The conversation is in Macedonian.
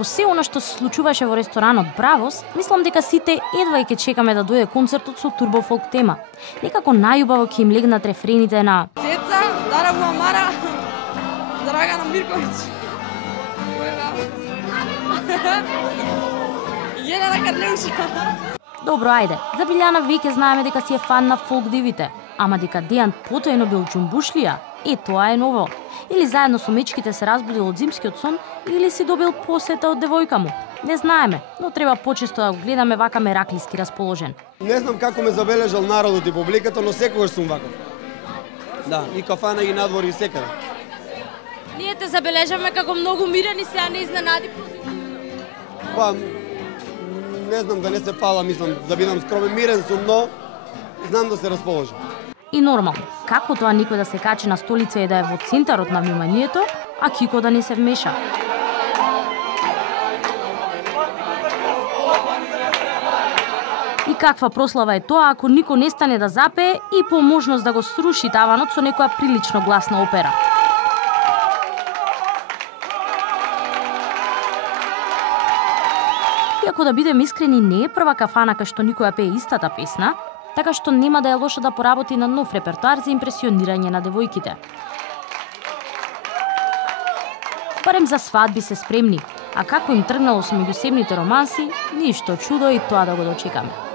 По се она што се случуваше во ресторанот Бравос, мислам дека сите едва ќе чекаме да дојде концертот со турбофолк тема. Некако најубаво ќе им легнат рефрените на Цеца, Дарабу Амара, Драгана Мирковиќ. Елена Карлеуша. Добро, ајде. За Билјана веќе знаеме дека си е фан на фолк дивите, ама дека Дејан потоено бил џумбушлија, тоа е ново. Или заедно со мечките се разбудил од зимскиот сон, или си добил посета од девојка му. Не знаеме, но треба почесто да го гледаме вака мераклиски расположен. Не знам како ме забележал народот и публиката, но секогаш сум ваков. Да, и кафана и надвор и секаде. Ние те забележаме како многу мирен и сега не изненади позитивно. Па, не знам да не се фала, мислам да бидам скромен, мирен сум, но знам да се расположам. И нормално, како тоа никој да се качи на столица и да е во центарот на вниманието, а Кико да не се вмеша. И каква прослава е тоа ако никој не стане да запее и по можност да го сруши таванот со некоја прилично гласна опера. Иако да бидем искрени, не е прва кафана кај што никоја пее истата песна, така што нема да е лошо да поработи на нов репертоар за импресионирање на девојките. Барем за свадби се спремни, а како им тргнало со меѓусебните романси, ништо чудо и тоа да го дочекаме.